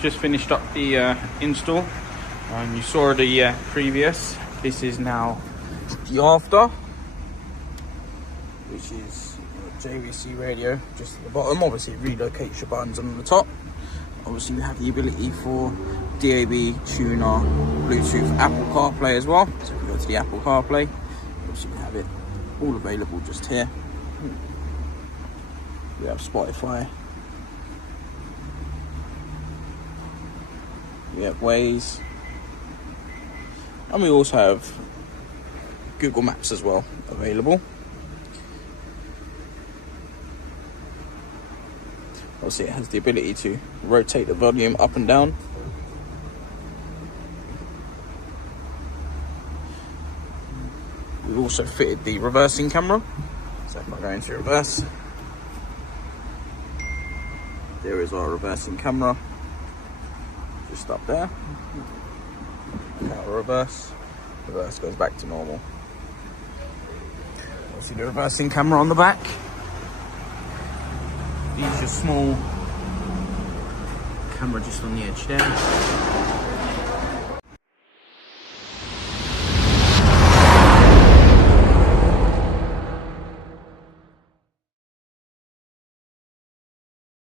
just finished up the install. You saw the previous. This is now the after, which is JVC radio just at the bottom. Obviously it relocates your buttons on the top. Obviously you have the ability for DAB, tuner, Bluetooth, Apple CarPlay as well. So if you go to the Apple CarPlay, obviously you have it all available just here. We have Spotify. We have Waze. And we also have Google Maps as well available. Obviously it has the ability to rotate the volume up and down. We've also fitted the reversing camera. So if I go into reverse, there is our reversing camera. Just up there. Now reverse goes back to normal. Obviously the reversing camera on the back. These are small camera just on the edge there.